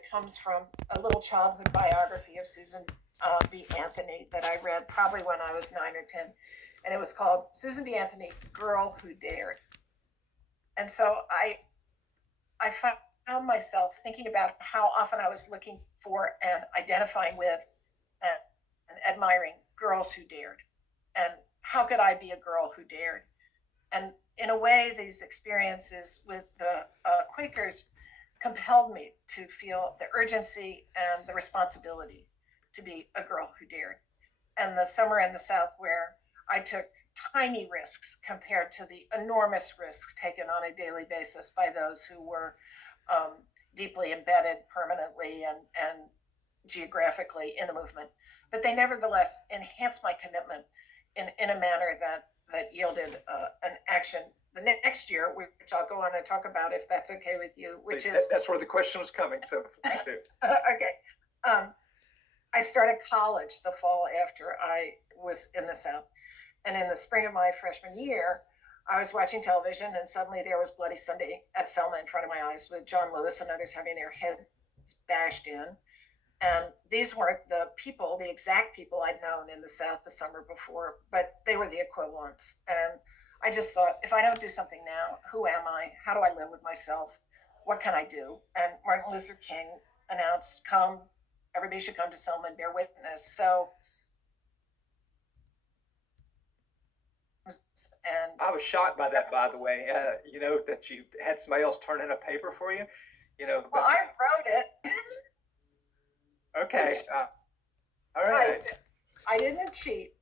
it comes from a little childhood biography of Susan B. Anthony that I read probably when I was 9 or 10. And it was called Susan B. Anthony, Girl Who Dared. And so I found myself thinking about how often I was looking for and identifying with and, and admiring girls who dared. And how could I be a girl who dared? And in a way, these experiences with the Quakers compelled me to feel the urgency and the responsibility to be a girl who dared. And the summer in the South, where I took tiny risks compared to the enormous risks taken on a daily basis by those who were um, deeply embedded permanently and geographically in the movement. But they nevertheless enhanced my commitment in a manner that yielded an action the next year, which I'll go on and talk about if that's okay with you, which is that's where the question was coming. So okay. I started college the fall after I was in the South. And in the spring of my freshman year, I was watching television and suddenly there was Bloody Sunday at Selma in front of my eyes with John Lewis and others having their heads bashed in. And these weren't the people, the exact people I'd known in the South the summer before, but they were the equivalents. And I just thought, if I don't do something now, who am I? How do I live with myself? What can I do? And Martin Luther King announced, come, everybody should come to Selma and bear witness. So, and I was shocked by that, by the way. That you had somebody else turn in a paper for you. Well, I wrote it. Okay. All right. I didn't cheat.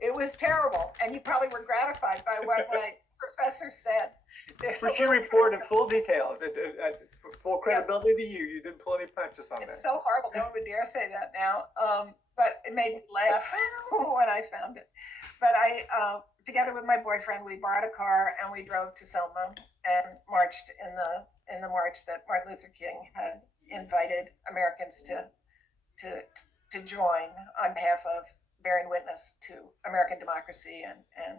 It was terrible, and you probably were gratified by what my professor said. But you reported full detail, full credibility to you. You didn't pull any punches on that. It's so horrible. No one would dare say that now. But it made me laugh when I found it. But I, together with my boyfriend, we borrowed a car and we drove to Selma and marched in the march that Martin Luther King had invited Americans to join on behalf of bearing witness to American democracy and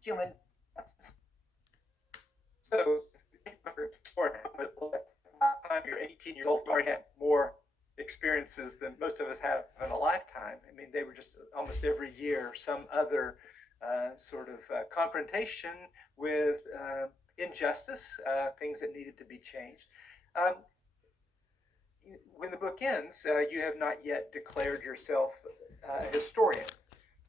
human justice. So, you're 18 years old, you already had more experiences than most of us have in a lifetime. I mean, they were just almost every year some other confrontation with injustice, things that needed to be changed. When the book ends, you have not yet declared yourself a historian.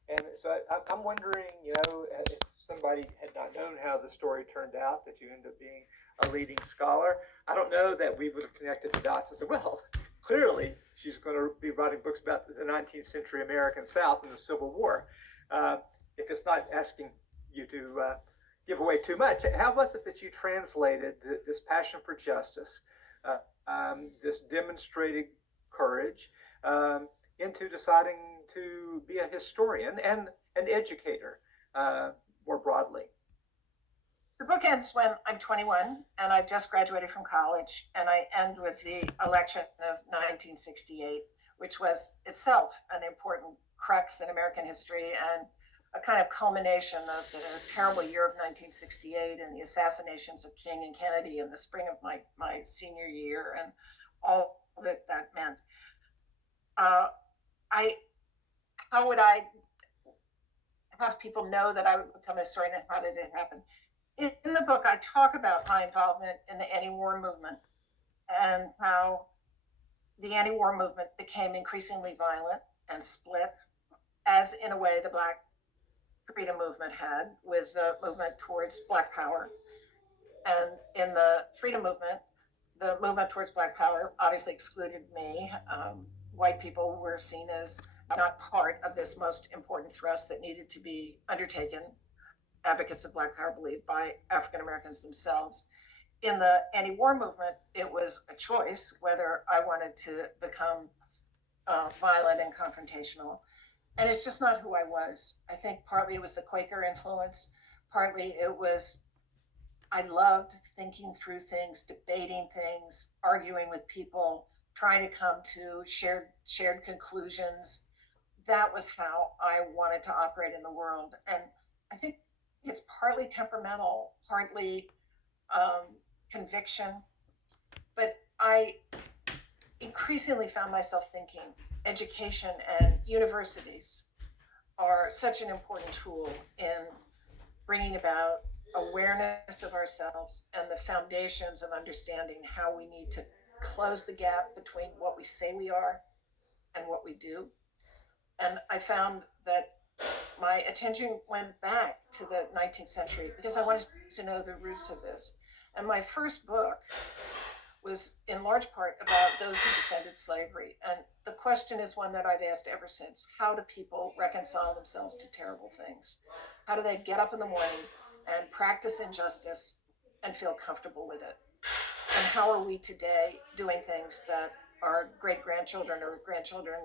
And so I'm wondering, if somebody had not known how the story turned out, that you end up being a leading scholar, I don't know that we would have connected the dots and said, well, clearly she's going to be writing books about the 19th century American South and the Civil War. If it's not asking you to give away too much, how was it that you translated this passion for justice, this demonstrated courage, into deciding to be a historian and an educator more broadly? The book ends when I'm 21 and I've just graduated from college, and I end with the election of 1968, which was itself an important crux in American history and a kind of culmination of the terrible year of 1968 and the assassinations of King and Kennedy in the spring of my senior year and all that meant. How would I have people know that I would become a historian, and how did it happen? In the book, I talk about my involvement in the anti-war movement and how the anti-war movement became increasingly violent and split, as in a way the Black freedom movement had, with the movement towards Black power. And in the freedom movement, the movement towards Black power obviously excluded me. White people were seen as not part of this most important thrust that needed to be undertaken, advocates of Black power believed, by African Americans themselves. In the anti-war movement, it was a choice whether I wanted to become violent and confrontational. And it's just not who I was. I think partly it was the Quaker influence, partly it was I loved thinking through things, debating things, arguing with people, trying to come to shared conclusions. That was how I wanted to operate in the world. And I think it's partly temperamental, partly conviction, But I increasingly found myself thinking education and universities are such an important tool in bringing about awareness of ourselves and the foundations of understanding how we need to close the gap between what we say we are and what we do. And I found that my attention went back to the 19th century because I wanted to know the roots of this. And my first book was in large part about those who defended slavery. And the question is one that I've asked ever since. How do people reconcile themselves to terrible things? How do they get up in the morning and practice injustice and feel comfortable with it? And how are we today doing things that our great-grandchildren or grandchildren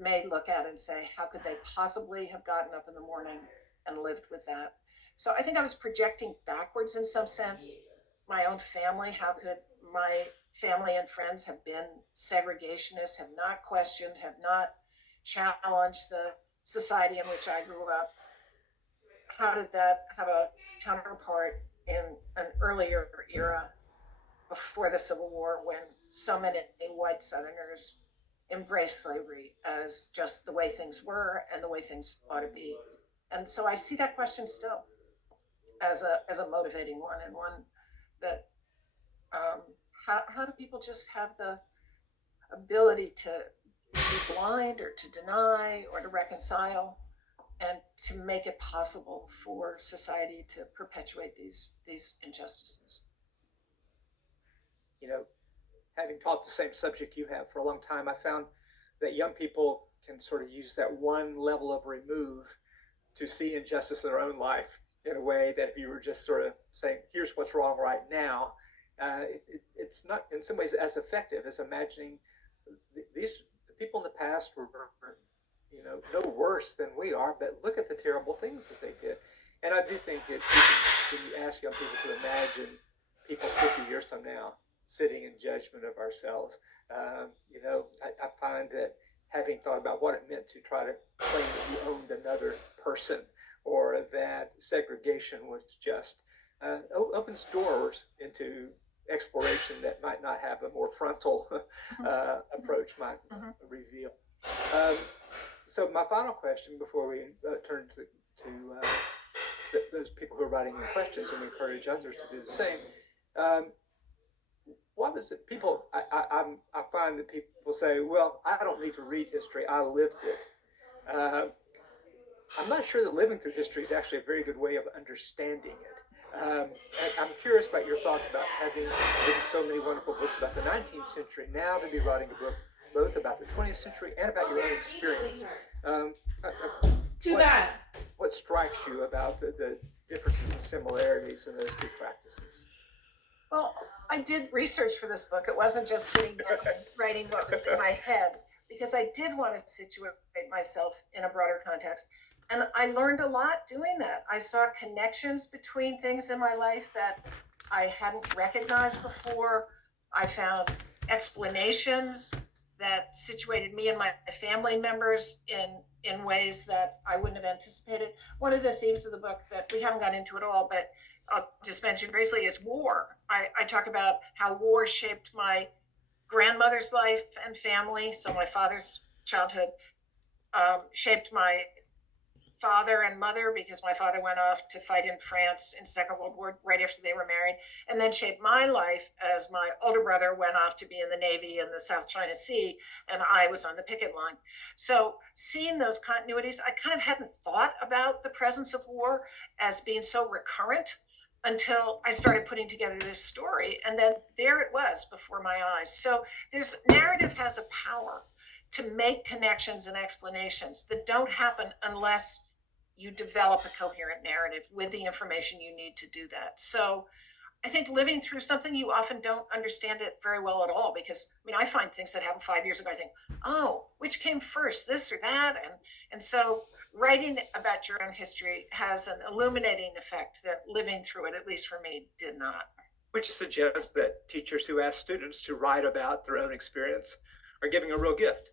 may look at and say, how could they possibly have gotten up in the morning and lived with that? So I think I was projecting backwards in some sense. My own family, how could my family and friends have been segregationists, have not questioned, have not challenged the society in which I grew up? How did that have a counterpart in an earlier era before the Civil War when so many white Southerners embraced slavery as just the way things were and the way things ought to be? And so I see that question still as a motivating one, and one that how do people just have the ability to be blind or to deny or to reconcile and to make it possible for society to perpetuate these injustices? You know, having taught the same subject you have for a long time, I found that young people can sort of use that one level of remove to see injustice in their own life in a way that if you were just sort of saying, here's what's wrong right now, it's not in some ways as effective as imagining the people in the past were, you know, no worse than we are, but look at the terrible things that they did. And I do think that when you ask young people to imagine people 50 years from now sitting in judgment of ourselves, you know, I find that having thought about what it meant to try to claim that you owned another person or that segregation was just, opens doors into exploration that might not have a more frontal approach might reveal. So my final question before we turn to those people who are writing in questions, and we encourage others to do the same. What was it? People, I find that people say, well, I don't need to read history. I lived it. I'm not sure that living through history is actually a very good way of understanding it. And I'm curious about your thoughts about having written so many wonderful books about the 19th century, now to be writing a book both about the 20th century and about your own experience. Too bad. What strikes you about the differences and similarities in those two practices? Well, I did research for this book. It wasn't just sitting down and writing what was in my head, because I did want to situate myself in a broader context. And I learned a lot doing that. I saw connections between things in my life that I hadn't recognized before. I found explanations that situated me and my family members in ways that I wouldn't have anticipated. One of the themes of the book that we haven't got into at all, but I'll just mention briefly, is war. I talk about how war shaped my grandmother's life and family. So my father's childhood shaped my father and mother, because my father went off to fight in France in Second World War right after they were married, and then shaped my life as my older brother went off to be in the Navy in the South China Sea, and I was on the picket line. So seeing those continuities, I kind of hadn't thought about the presence of war as being so recurrent until I started putting together this story, and then there it was before my eyes. So narrative has a power to make connections and explanations that don't happen unless you develop a coherent narrative with the information you need to do that. So I think living through something, you often don't understand it very well at all, because I mean, I find things that happened 5 years ago, I think, oh, which came first, this or that? And so writing about your own history has an illuminating effect that living through it, at least for me, did not. Which suggests that teachers who ask students to write about their own experience are giving a real gift.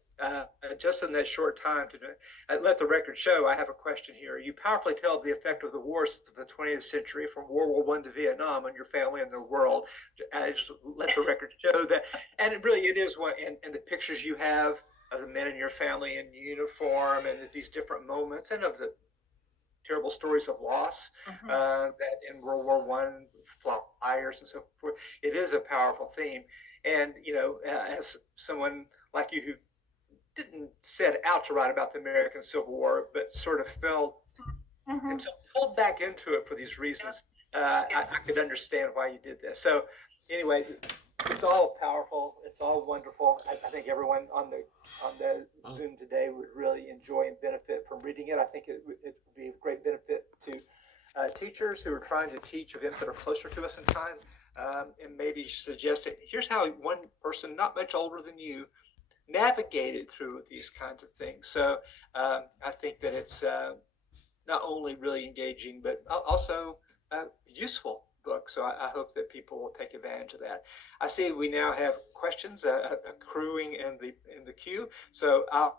just in that short time to let the record show. I have a question here. You powerfully tell of the effect of the wars of the 20th century, from World War I to Vietnam, on your family and the world. Just let the record show that, and it is one. And the pictures you have of the men in your family in uniform, and these different moments, and of the terrible stories of loss that in World War I, flyers and so forth. It is a powerful theme. And, as someone like you who didn't set out to write about the American Civil War, but sort of felt himself pulled back into it for these reasons, I could understand why you did this. So anyway, it's all powerful. It's all wonderful. I think everyone on the Zoom today would really enjoy and benefit from reading it. I think it would be of great benefit to teachers who are trying to teach events that are closer to us in time, and maybe suggest it. Here's how one person not much older than you navigated through these kinds of things. So I think that it's not only really engaging, but also useful book. So I hope that people will take advantage of that. I see we now have questions accruing in the queue. So I'll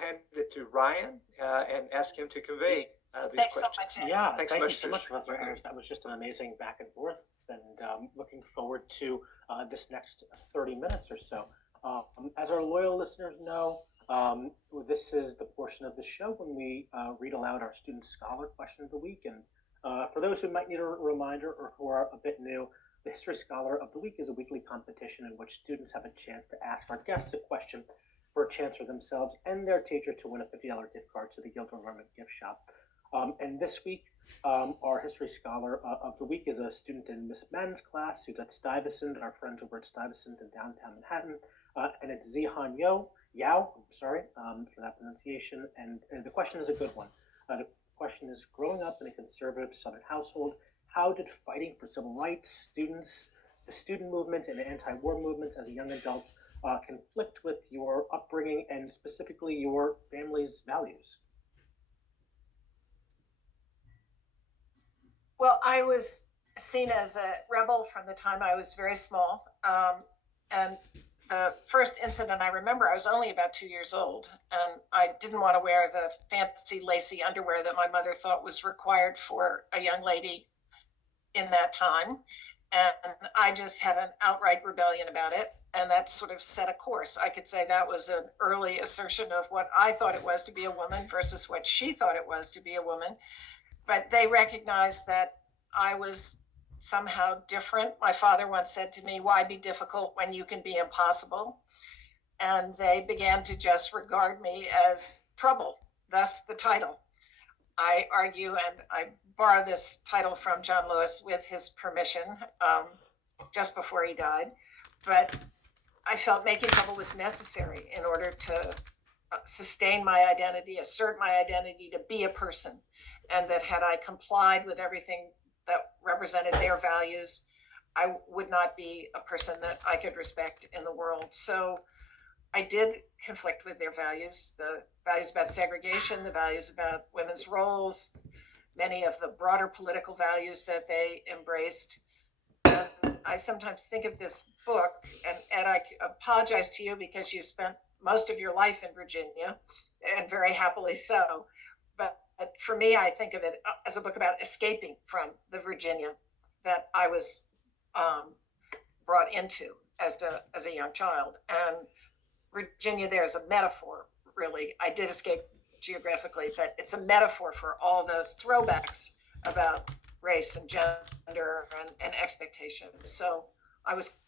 hand it to Ryan and ask him to convey these Thanks questions. so much. Yeah, Thanks thank so you much, so much, Professor Professor Ayers. That was just an amazing back and forth, and looking forward to this next 30 minutes or so. As our loyal listeners know, this is the portion of the show when we read aloud our Student Scholar Question of the Week. And for those who might need a reminder or who are a bit new, the History Scholar of the Week is a weekly competition in which students have a chance to ask our guests a question for a chance for themselves and their teacher to win a $50 gift card to the Guild Environment Gift Shop. And this week, our History Scholar of the Week is a student in Miss Mann's class who's at Stuyvesant, our friends over at Stuyvesant in downtown Manhattan. And it's Zihan Yao, I'm sorry for that pronunciation. And the question is a good one. The question is, growing up in a conservative Southern household, how did fighting for civil rights, the student movement, and the anti-war movements as a young adult conflict with your upbringing and specifically your family's values? Well, I was seen as a rebel from the time I was very small. And the first incident I remember, I was only about 2 years old, and I didn't want to wear the fancy lacy underwear that my mother thought was required for a young lady in that time. And I just had an outright rebellion about it. And that sort of set a course. I could say that was an early assertion of what I thought it was to be a woman versus what she thought it was to be a woman. But they recognized that I was somehow different. My father once said to me, "Why be difficult when you can be impossible?" And they began to just regard me as trouble, thus the title. I argue, and I borrow this title from John Lewis with his permission, just before he died. But I felt making trouble was necessary in order to sustain my identity, assert my identity, to be a person. And that had I complied with everything that represented their values, I would not be a person that I could respect in the world. So I did conflict with their values, the values about segregation, the values about women's roles, many of the broader political values that they embraced. And I sometimes think of this book, and Ed, I apologize to you because you spent most of your life in Virginia, and very happily so. But for me, I think of it as a book about escaping from the Virginia that I was brought into as a young child. And Virginia there is a metaphor, really. I did escape geographically, but it's a metaphor for all those throwbacks about race and gender and expectations. So I was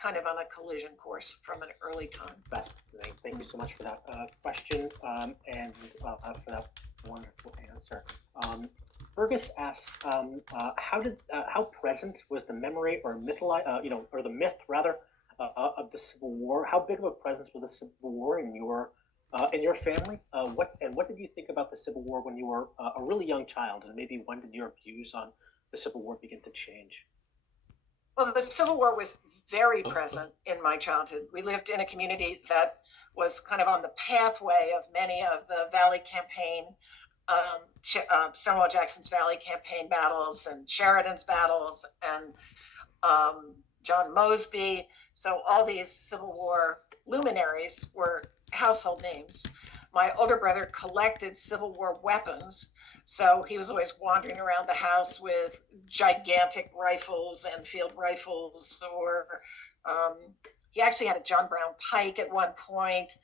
kind of on a collision course from an early time. Fascinating. Thank you so much for that question and for that wonderful answer. Fergus asks, how present was the memory or or the myth rather of the Civil War? How big of a presence was the Civil War in your family? What did you think about the Civil War when you were a really young child, and maybe when did your views on the Civil War begin to change? Well, the Civil War was very present in my childhood. We lived in a community that was kind of on the pathway of many of the Valley Campaign, Stonewall Jackson's Valley Campaign battles and Sheridan's battles and John Mosby. So all these Civil War luminaries were household names. My older brother collected Civil War weapons, so he was always wandering around the house with gigantic rifles and field rifles, or he actually had a John Brown pike at one point.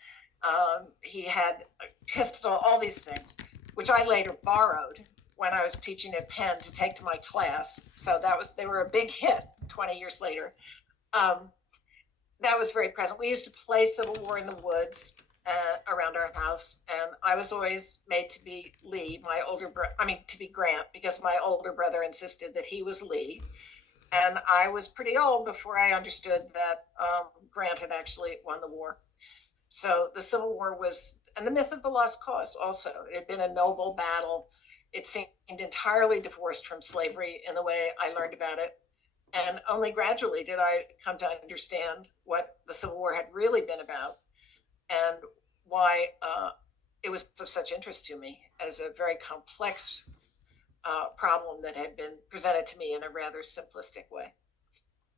He had a pistol, all these things, which I later borrowed when I was teaching at Penn to take to my class. So they were a big hit 20 years later. That was very present. We used to play Civil War in the woods around our house, and I was always made to be Lee, to be Grant, because my older brother insisted that he was Lee. And I was pretty old before I understood that Grant had actually won the war. So the Civil War and the myth of the lost cause also. It had been a noble battle. It seemed entirely divorced from slavery in the way I learned about it. And only gradually did I come to understand what the Civil War had really been about and why it was of such interest to me as a very complex problem that had been presented to me in a rather simplistic way.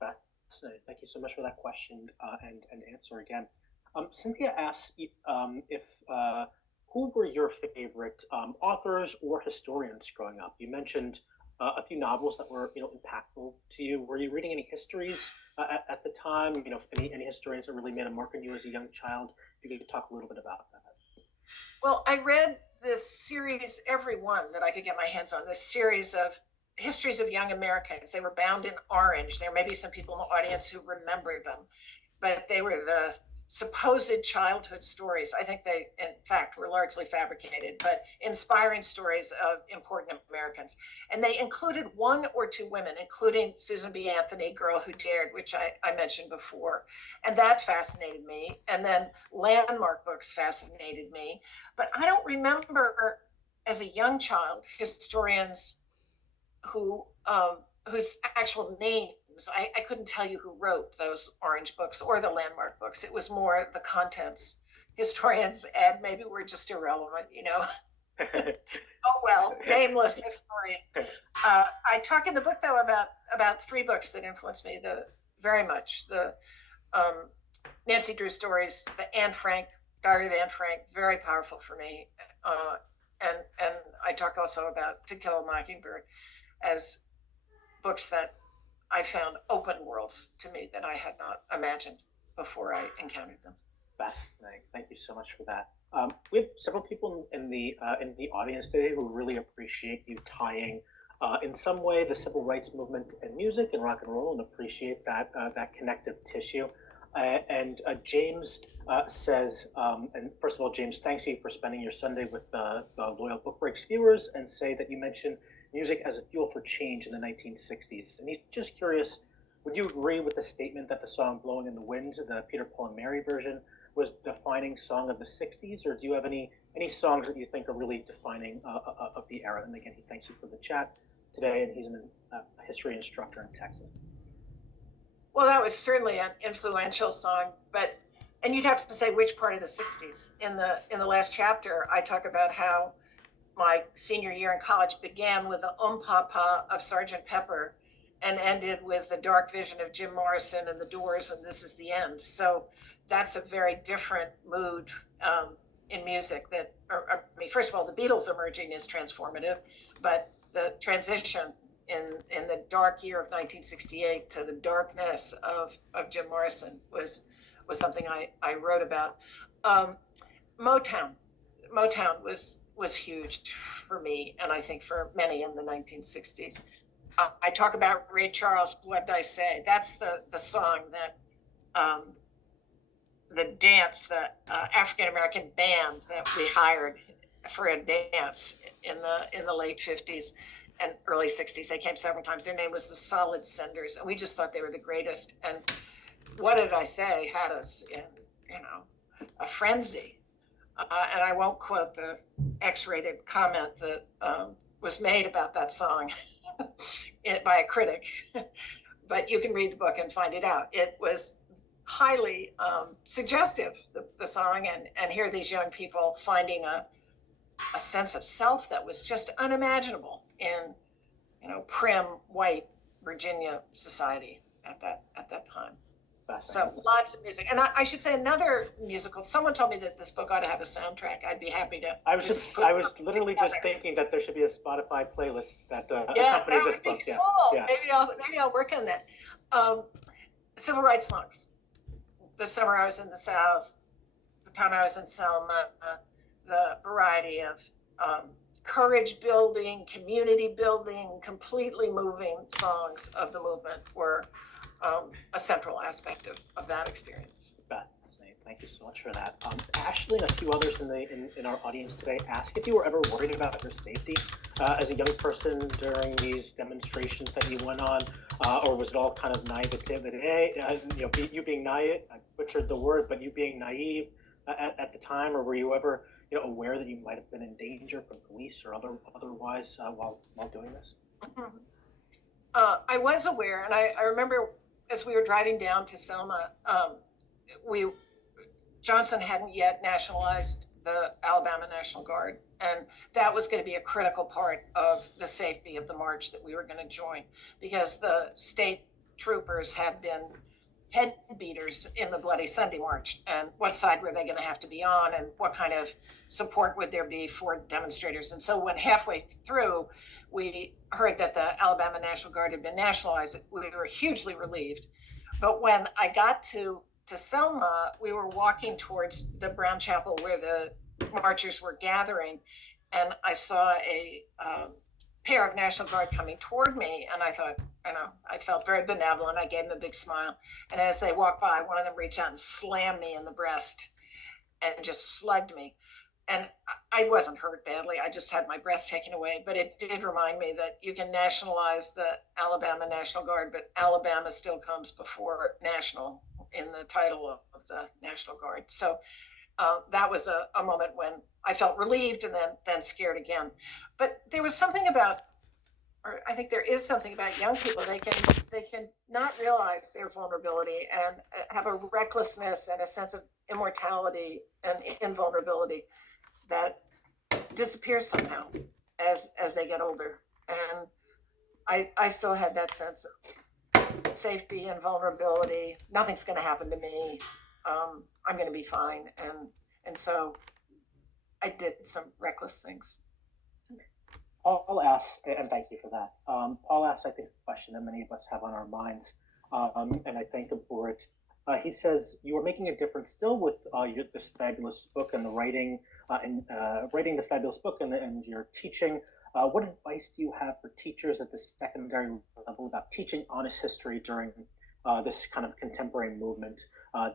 Fascinating. Thank you so much for that question and answer again. Cynthia asks if who were your favorite authors or historians growing up? You mentioned a few novels that were impactful to you. Were you reading any histories at the time? Any historians that really made a mark on you as a young child? If you could talk a little bit about that. Well, I read this series, every one that I could get my hands on, this series of histories of young Americans. They were bound in orange. There may be some people in the audience who remember them, but they were the supposed childhood stories. I think they, in fact, were largely fabricated, but inspiring stories of important Americans. And they included one or two women, including Susan B. Anthony, Girl Who Dared, which I mentioned before. And that fascinated me. And then landmark books fascinated me. But I don't remember as a young child historians whose actual names I couldn't tell you who wrote those orange books or the landmark books. It was more the contents. Historians, Ed, maybe we're just irrelevant, Oh well, nameless historian. I talk in the book though about three books that influenced me very much. The Nancy Drew stories, the Anne Frank, Diary of Anne Frank, very powerful for me. And I talk also about To Kill a Mockingbird as books that I found open worlds to me that I had not imagined before I encountered them. Fascinating. Thank you so much for that. We have several people in the audience today who really appreciate you tying, in some way, the civil rights movement and music and rock and roll, and appreciate that connective tissue. And James says, and first of all, James, thanks you for spending your Sunday with the loyal Book Breaks viewers, and say that you mentioned music as a fuel for change in the 1960s. And he's just curious, would you agree with the statement that the song Blowing in the Wind, the Peter, Paul, and Mary version, was the defining song of the 60s? Or do you have any songs that you think are really defining of the era? And again, he thanks you for the chat today, and he's a history instructor in Texas. Well, that was certainly an influential song, and you'd have to say which part of the 60s. In the last chapter, I talk about how my senior year in college began with the Papa of Sgt. Pepper and ended with the dark vision of Jim Morrison and the Doors and This Is the End. So that's a very different mood in music first of all, the Beatles emerging is transformative, but the transition in the dark year of 1968 to the darkness of Jim Morrison was something I wrote about. Motown was huge for me, and I think for many in the 1960s. I talk about Ray Charles, What Did I Say? That's the song that the African-American band that we hired for a dance in the late 50s and early 60s. They came several times. Their name was the Solid Senders, and we just thought they were the greatest. And What Did I Say had us in, a frenzy. And I won't quote the X-rated comment that was made about that song by a critic, but you can read the book and find it out. It was highly suggestive, the song, and hear these young people finding a sense of self that was just unimaginable in, prim white Virginia society at that time. Fascinating. So lots of music. And I should say another musical, someone told me that this book ought to have a soundtrack. I'd be happy to. I was literally just together. thinking that there should be a Spotify playlist that Yeah, accompanies that this would be book. Yeah. cool. Yeah. Maybe I'll work on that. Civil rights songs. The summer I was in the South, the time I was in Selma, the variety of courage building, community building, completely moving songs of the movement were a central aspect of that experience. Fascinating. Thank you so much for that. Ashley and a few others in our audience today asked if you were ever worried about your safety as a young person during these demonstrations that you went on, or was it all kind of naivete? You being naive, I butchered the word, but you being naive at the time, or were you ever aware that you might have been in danger from police or otherwise while doing this? I was aware, and I remember as we were driving down to Selma, Johnson hadn't yet nationalized the Alabama National Guard, and that was going to be a critical part of the safety of the march that we were going to join, because the state troopers had been head beaters in the Bloody Sunday March, and what side were they going to have to be on, and what kind of support would there be for demonstrators. And so when halfway through we heard that the Alabama National Guard had been nationalized, we were hugely relieved. But when I got to Selma, we were walking towards the Brown Chapel where the marchers were gathering, and I saw a pair of National Guard coming toward me, and I thought, I felt very benevolent. I gave them a big smile, and as they walked by, one of them reached out and slammed me in the breast and just slugged me. And I wasn't hurt badly. I just had my breath taken away, but it did remind me that you can nationalize the Alabama National Guard, but Alabama still comes before national in the title of the National Guard. So that was a moment when I felt relieved and then scared again. But there was something about, or I think there is something about young people. They can not realize their vulnerability and have a recklessness and a sense of immortality and invulnerability that disappears somehow as they get older. And I still had that sense of safety and vulnerability. Nothing's going to happen to me. I'm going to be fine. And so I did some reckless things. Paul asks, and thank you for that. Paul asks, I think, a question that many of us have on our minds, and I thank him for it. He says, you are making a difference still with this fabulous book and the writing, writing this fabulous book and your teaching. What advice do you have for teachers at the secondary level about teaching honest history during this kind of contemporary movement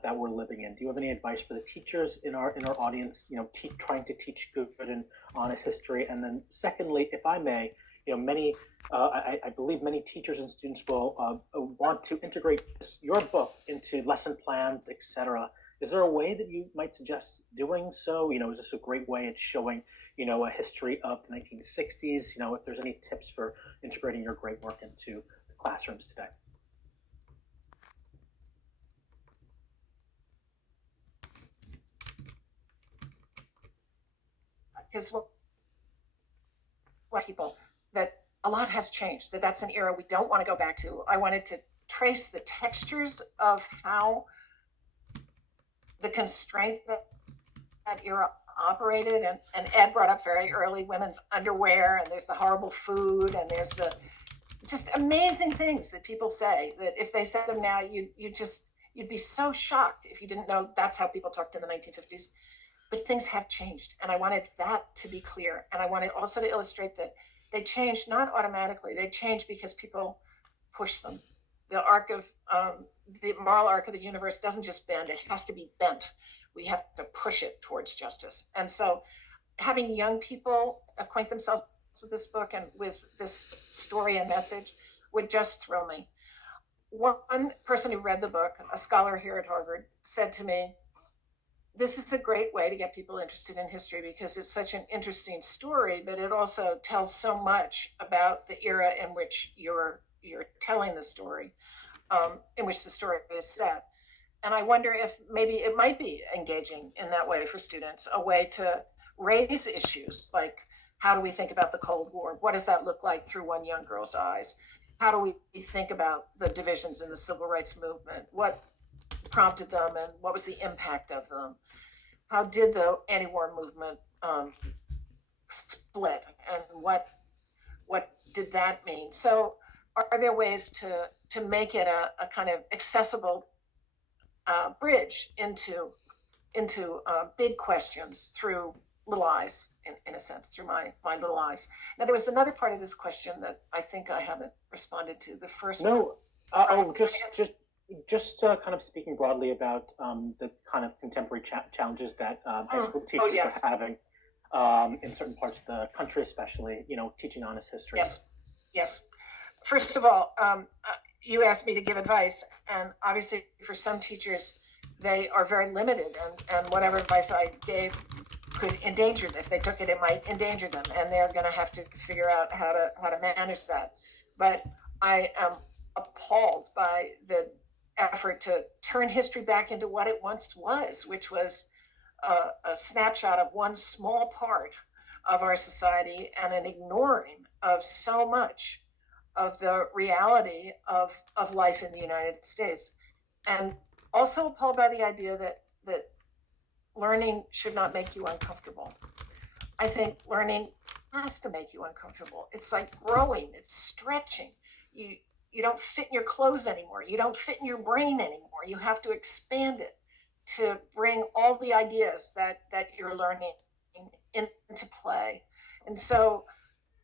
that we're living in? Do you have any advice for the teachers in our audience, trying to teach good and honest history? And then secondly, if I may, many, I believe many teachers and students will want to integrate your book into lesson plans, etc. Is there a way that you might suggest doing so? Is this a great way of showing, a history of the 1960s? If there's any tips for integrating your great work into the classrooms today. Because people that a lot has changed, that's an era we don't want to go back to. I wanted to trace the textures of how the constraint that era operated, and Ed brought up very early women's underwear, and there's the horrible food, and there's the just amazing things that people say that if they said them now, you'd be so shocked if you didn't know that's how people talked in the 1950s. But things have changed, and I wanted that to be clear. And I wanted also to illustrate that they changed not automatically. They changed because people push them. The moral arc of the universe doesn't just bend, it has to be bent. We have to push it towards justice. And so having young people acquaint themselves with this book and with this story and message would just thrill me. One person who read the book, a scholar here at Harvard, said to me, this is a great way to get people interested in history because it's such an interesting story, but it also tells so much about the era in which you're telling the story, in which the story is set. And I wonder if maybe it might be engaging in that way for students, a way to raise issues like, how do we think about the Cold War? What does that look like through one young girl's eyes? How do we think about the divisions in the civil rights movement? What prompted them and what was the impact of them? How did the anti-war movement split, and what did that mean? So are there ways to make it a kind of accessible bridge into big questions through little eyes, in a sense, through my little eyes? Now, there was another part of this question that I think I haven't responded to. The first one. No, just kind of speaking broadly about the kind of contemporary challenges that high school teachers yes. are having in certain parts of the country, especially, teaching honest history. Yes. First of all, you asked me to give advice, and obviously for some teachers, they are very limited, and whatever advice I gave could endanger them. If they took it, it might endanger them, and they're going to have to figure out how to manage that. But I am appalled by the effort to turn history back into what it once was, which was a snapshot of one small part of our society and an ignoring of so much of the reality of life in the United States. And also appalled by the idea that learning should not make you uncomfortable. I think learning has to make you uncomfortable. It's like growing, it's stretching. You don't fit in your clothes anymore. You don't fit in your brain anymore. You have to expand it to bring all the ideas that you're learning into play. And so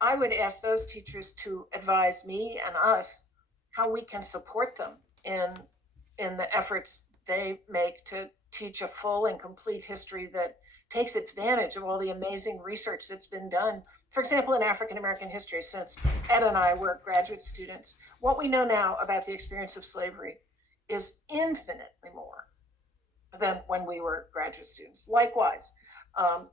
I would ask those teachers to advise me and us how we can support them in the efforts they make to teach a full and complete history that takes advantage of all the amazing research that's been done. For example, in African American history, since Ed and I were graduate students, what we know now about the experience of slavery is infinitely more than when we were graduate students. Likewise,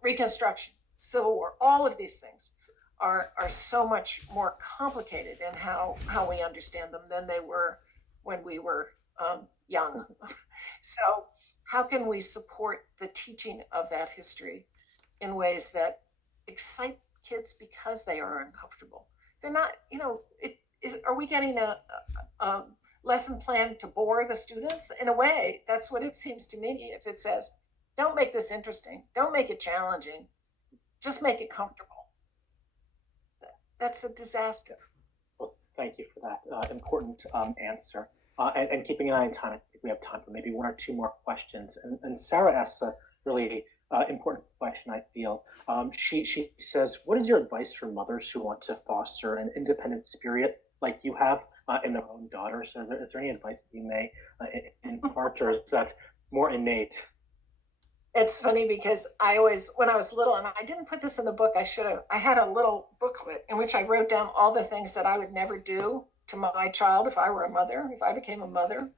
Reconstruction, Civil War, all of these things are so much more complicated in how we understand them than they were when we were young. So how can we support the teaching of that history in ways that excite kids because they are uncomfortable? They're not, are we getting a lesson plan to bore the students? In a way, that's what it seems to me. If it says, don't make this interesting, don't make it challenging, just make it comfortable. That's a disaster. Well, thank you for that important answer. And keeping an eye on time, I think we have time for maybe one or two more questions. And Sarah asks a really important question, I feel. She says, what is your advice for mothers who want to foster an independent spirit like you have in their own daughters? Is there any advice that you may impart, or is that more innate? It's funny because when I was little, and I didn't put this in the book, I had a little booklet in which I wrote down all the things that I would never do to my child if I were a mother, if I became a mother.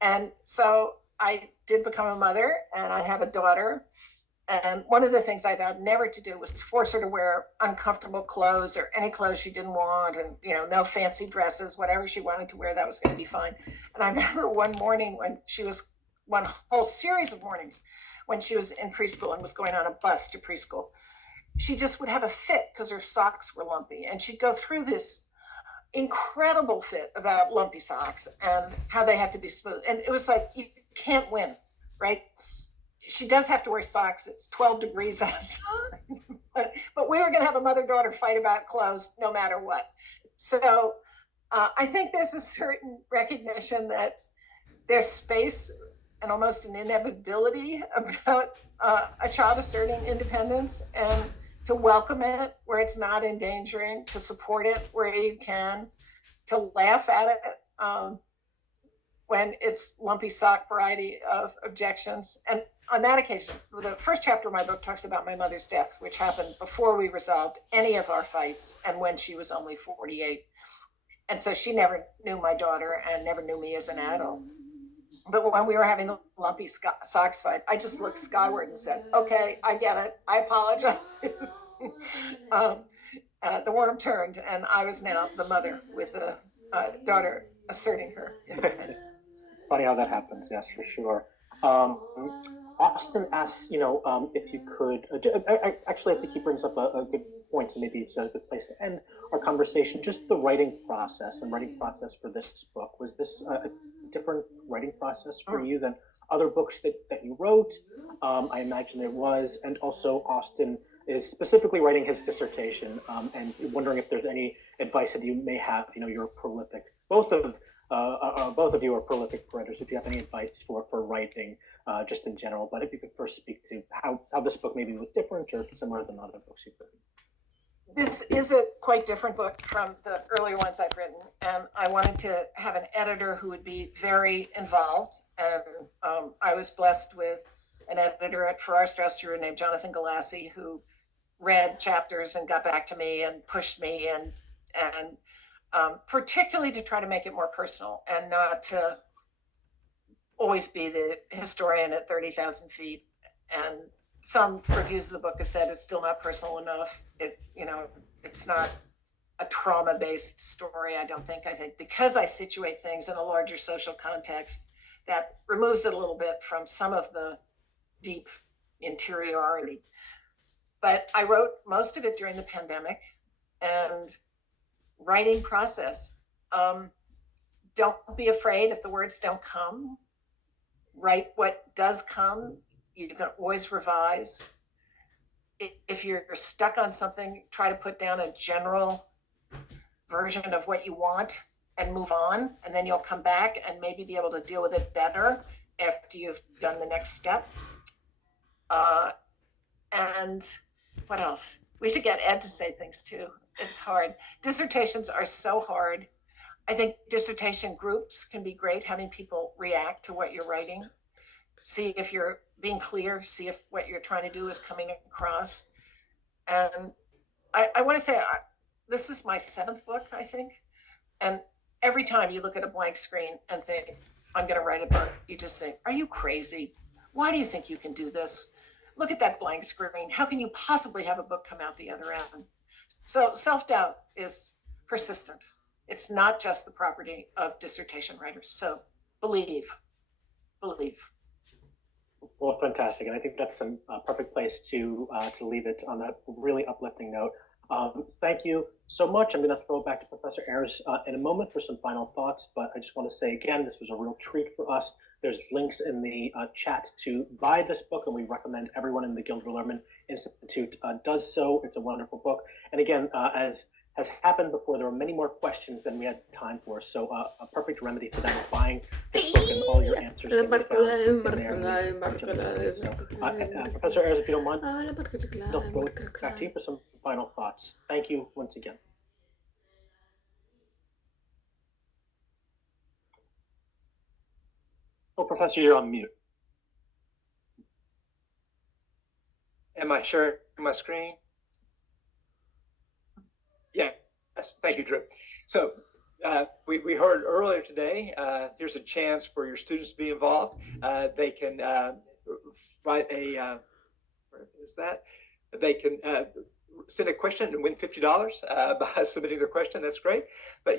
And so I did become a mother, and I have a daughter. And one of the things I vowed never to do was force her to wear uncomfortable clothes or any clothes she didn't want, and no fancy dresses, whatever she wanted to wear, that was going to be fine. And I remember one whole series of mornings when she was in preschool and was going on a bus to preschool, she just would have a fit because her socks were lumpy, and she'd go through this incredible fit about lumpy socks and how they have to be smooth. And it was like, you can't win, right? She does have to wear socks. It's 12 degrees outside. but we were going to have a mother-daughter fight about clothes no matter what. So I think there's a certain recognition that there's space and almost an inevitability about a child asserting independence, and to welcome it where it's not endangering, to support it where you can, to laugh at it when it's lumpy sock variety of objections. And on that occasion, the first chapter of my book talks about my mother's death, which happened before we resolved any of our fights and when she was only 48. And so she never knew my daughter and never knew me as an adult. But when we were having the lumpy socks fight, I just looked skyward and said, okay, I get it. I apologize. The worm turned, and I was now the mother with the daughter asserting her independence. Funny how that happens, yes, for sure. Austin asks, if you could, actually, I think he brings up a good point, and maybe it's a good place to end our conversation. Just the writing process for this book. Was this different writing process for you than other books that you wrote? I imagine there was, and also Austin is specifically writing his dissertation, and wondering if there's any advice that you may have. You know, you're prolific. Both of you are prolific writers. If you have any advice for writing, just in general, but if you could first speak to how this book maybe was different or similar than other books you've written. This is a quite different book from the earlier ones I've written, and I wanted to have an editor who would be very involved. And I was blessed with an editor at Farrar Straus Giroux named Jonathan Galassi, who read chapters and got back to me and pushed me, and particularly to try to make it more personal and not to always be the historian at 30,000 feet. And some reviews of the book have said it's still not personal enough. It's not a trauma-based story, I don't think. I think because I situate things in a larger social context, that removes it a little bit from some of the deep interiority. But I wrote most of it during the pandemic, and writing process. Don't be afraid if the words don't come. Write what does come. You can always revise. If you're stuck on something, try to put down a general version of what you want and move on, and then you'll come back and maybe be able to deal with it better after you've done the next step. And what else? We should get Ed to say things too. It's hard. Dissertations are so hard. I think dissertation groups can be great, having people react to what you're writing. See if you're being clear, see if what you're trying to do is coming across. And I want to say, this is my 7th book, I think. And every time you look at a blank screen and think, I'm going to write a book, you just think, are you crazy? Why do you think you can do this? Look at that blank screen. How can you possibly have a book come out the other end? So self-doubt is persistent. It's not just the property of dissertation writers. So believe. Well, fantastic, and I think that's a perfect place to leave it on that really uplifting note. Thank you so much. I'm going to throw it back to Professor Ayers in a moment for some final thoughts, but I just want to say again, this was a real treat for us. There's links in the chat to buy this book, and we recommend everyone in the Gilder Lehrman Institute does so. It's a wonderful book. And again, as has happened before, there are many more questions than we had time for. So a perfect remedy for that is buying this book, and all your answers can be found in there. So, Professor Ayers, if you don't mind, I'll throw it back to you for some final thoughts. Thank you once again. Oh, Professor, you're on mute. Am I sharing my screen? Yeah, yes, thank you, Drew. So we heard earlier today, here's a chance for your students to be involved. They can write a, where is that? They can send a question and win $50 by submitting their question. That's great. But you